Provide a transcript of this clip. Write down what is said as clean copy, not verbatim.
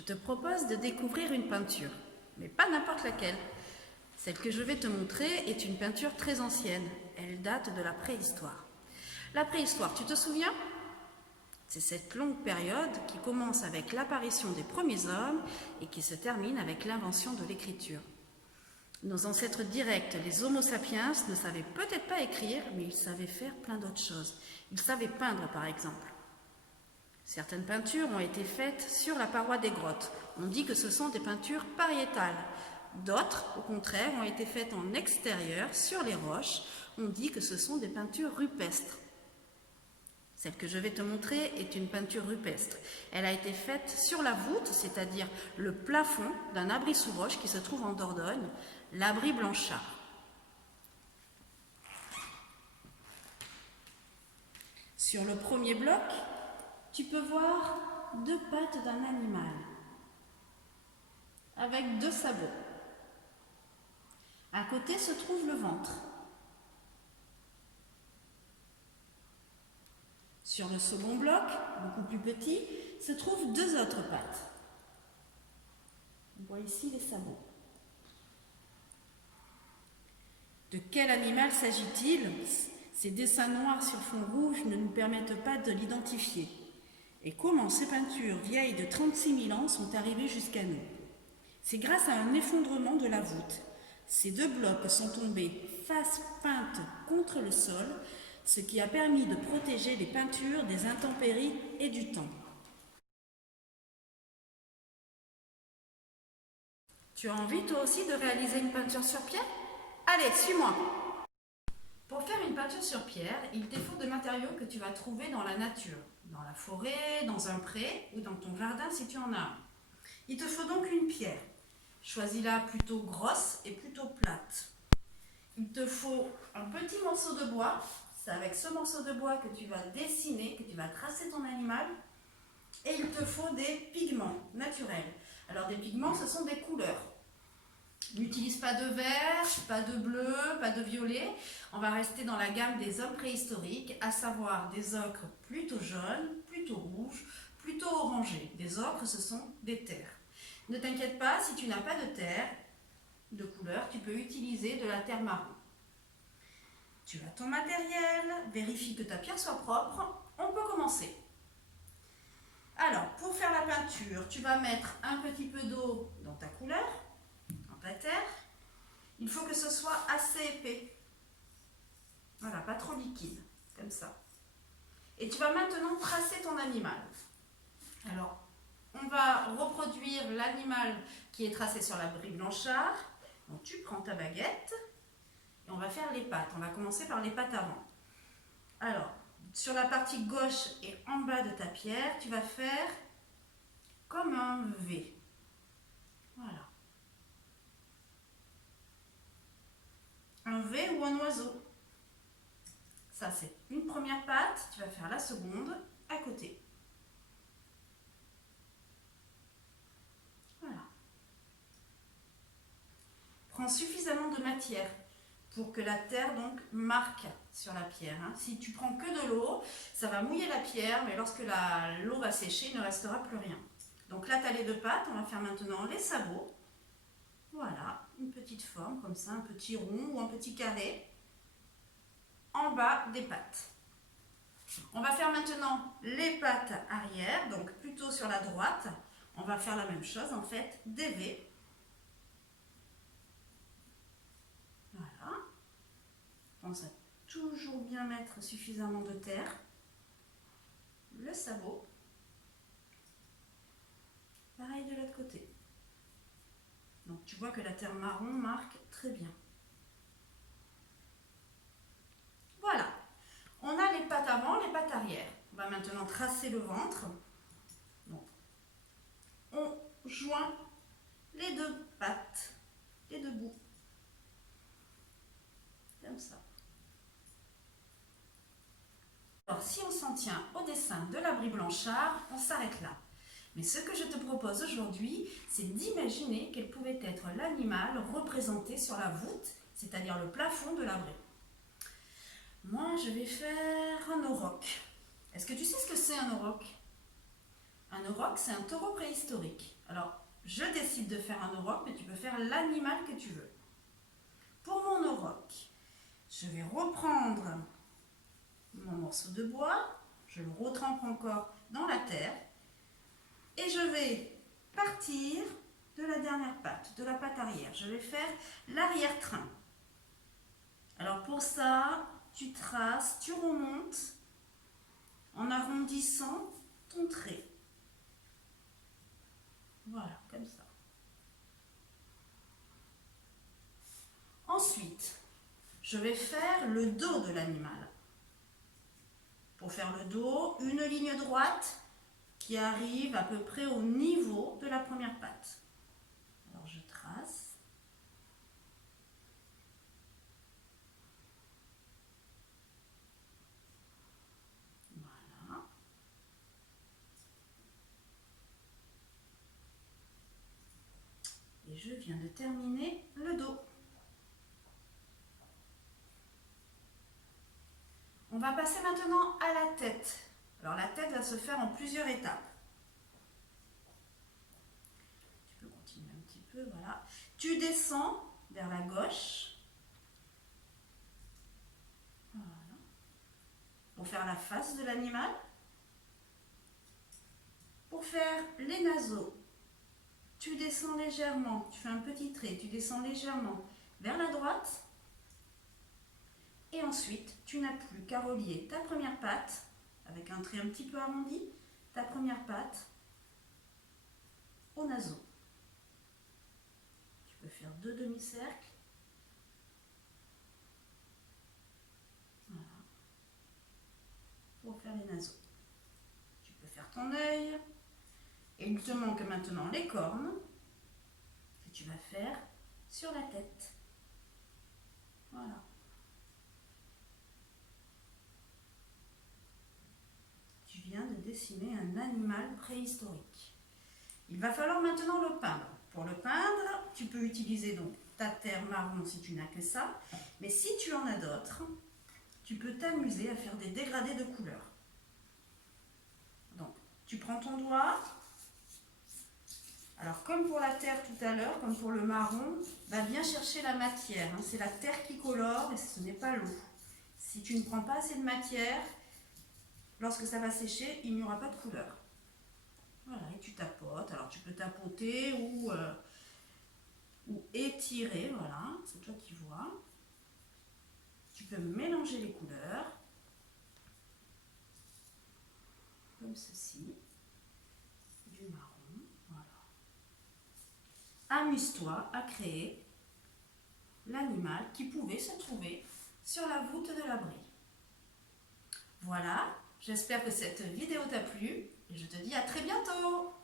Je te propose de découvrir une peinture, mais pas n'importe laquelle. Celle que je vais te montrer est une peinture très ancienne. Elle date de la préhistoire. La préhistoire, tu te souviens? C'est cette longue période qui commence avec l'apparition des premiers hommes et qui se termine avec l'invention de l'écriture. Nos ancêtres directs, les Homo sapiens, ne savaient peut-être pas écrire, mais ils savaient faire plein d'autres choses. Ils savaient peindre, par exemple. Certaines peintures ont été faites sur la paroi des grottes. On dit que ce sont des peintures pariétales. D'autres, au contraire, ont été faites en extérieur, sur les roches. On dit que ce sont des peintures rupestres. Celle que je vais te montrer est une peinture rupestre. Elle a été faite sur la voûte, c'est-à-dire le plafond d'un abri sous roche qui se trouve en Dordogne, l'abri Blanchard. Sur le premier bloc, tu peux voir deux pattes d'un animal avec deux sabots. À côté se trouve le ventre. Sur le second bloc, beaucoup plus petit, se trouvent deux autres pattes. On voit ici les sabots. De quel animal s'agit-il? Ces dessins noirs sur fond rouge ne nous permettent pas de l'identifier. Et comment ces peintures vieilles de 36 000 ans sont arrivées jusqu'à nous? C'est grâce à un effondrement de la voûte. Ces deux blocs sont tombés face peinte contre le sol, ce qui a permis de protéger les peintures des intempéries et du temps. Tu as envie toi aussi de réaliser une peinture sur pierre? Allez, suis-moi! Pour faire une peinture sur pierre, il te faut des matériaux que tu vas trouver dans la nature, dans la forêt, dans un pré ou dans ton jardin si tu en as un. Il te faut donc une pierre. Choisis-la plutôt grosse et plutôt plate. Il te faut un petit morceau de bois. C'est avec ce morceau de bois que tu vas dessiner, que tu vas tracer ton animal. Et il te faut des pigments naturels. Alors des pigments, ce sont des couleurs. N'utilise pas de vert, pas de bleu, pas de violet. On va rester dans la gamme des hommes préhistoriques, à savoir des ocres plutôt jaunes, plutôt rouges, plutôt orangés. Des ocres, ce sont des terres. Ne t'inquiète pas, si tu n'as pas de terre de couleur, tu peux utiliser de la terre marron. Tu as ton matériel, vérifie que ta pierre soit propre. On peut commencer. Alors, pour faire la peinture, tu vas mettre un petit peu d'eau dans ta couleur, dans ta terre. Il faut que ce soit assez épais. Voilà, pas trop liquide, comme ça. Et tu vas maintenant tracer ton animal. Alors, on va reproduire l'animal qui est tracé sur l'abri Blanchard. Donc, tu prends ta baguette et on va faire les pattes. On va commencer par les pattes avant. Alors, sur la partie gauche et en bas de ta pierre, tu vas faire comme un V. Voilà. Un V ou un oiseau. Ça, c'est une première patte. Tu vas faire la seconde à côté. Voilà. Prends suffisamment de matière pour que la terre donc marque sur la pierre. Si tu prends que de l'eau, ça va mouiller la pierre, mais lorsque l'eau va sécher, il ne restera plus rien. Donc là, tu as les deux pattes. On va faire maintenant les sabots. Voilà, une petite forme comme ça, un petit rond ou un petit carré en bas des pattes. On va faire maintenant les pattes arrière, donc plutôt sur la droite. On va faire la même chose en fait, des V. Voilà. Pense à toujours bien mettre suffisamment de terre. Le sabot. Pareil de l'autre côté. Donc tu vois que la terre marron marque très bien. Voilà. On a les pattes avant, les pattes arrière. On va maintenant tracer le ventre. Donc, on joint les deux pattes, les deux bouts. Comme ça. Alors, si on s'en tient au dessin de l'abri Blanchard, on s'arrête là. Mais ce que je te propose aujourd'hui, c'est d'imaginer quel pouvait être l'animal représenté sur la voûte, c'est-à-dire le plafond de l'abri. Moi, je vais faire un auroch. Est-ce que tu sais ce que c'est un auroch? Un auroch, c'est un taureau préhistorique. Alors, je décide de faire un auroch, mais tu peux faire l'animal que tu veux. Pour mon auroch, je vais reprendre mon morceau de bois, je le retrempe encore dans la terre et je vais partir de la dernière patte, de la patte arrière. Je vais faire l'arrière-train. Alors pour ça, tu traces, tu remontes en arrondissant ton trait. Voilà, comme ça. Ensuite, je vais faire le dos de l'animal. Pour faire le dos, une ligne droite qui arrive à peu près au niveau de la première patte. Alors je trace. Voilà. Et je viens de terminer le dos. On va passer maintenant à la tête. Alors la tête va se faire en plusieurs étapes. Tu peux continuer un petit peu, voilà. Tu descends vers la gauche. Voilà. Pour faire la face de l'animal. Pour faire les naseaux, tu descends légèrement, tu fais un petit trait, tu descends légèrement vers la droite. Et ensuite, tu n'as plus qu'à relier ta première patte, avec un trait un petit peu arrondi, ta première patte au naseau. Tu peux faire 2 demi-cercles. Voilà. Pour faire les naseaux. Tu peux faire ton œil. Et il te manque maintenant les cornes que tu vas faire sur la tête. Voilà. Tu viens de dessiner un animal préhistorique. Il va falloir maintenant le peindre. Pour le peindre, tu peux utiliser donc ta terre marron si tu n'as que ça. Mais si tu en as d'autres, tu peux t'amuser à faire des dégradés de couleurs. Donc, tu prends ton doigt. Alors, comme pour la terre tout à l'heure, comme pour le marron, va bien chercher la matière. C'est la terre qui colore et ce n'est pas l'eau. Si tu ne prends pas assez de matière, lorsque ça va sécher, il n'y aura pas de couleur. Voilà, et tu tapotes. Alors, tu peux tapoter ou étirer, voilà, c'est toi qui vois. Tu peux mélanger les couleurs, comme ceci, du marron, voilà. Amuse-toi à créer l'animal qui pouvait se trouver sur la voûte de l'abri. Voilà, j'espère que cette vidéo t'a plu et je te dis à très bientôt.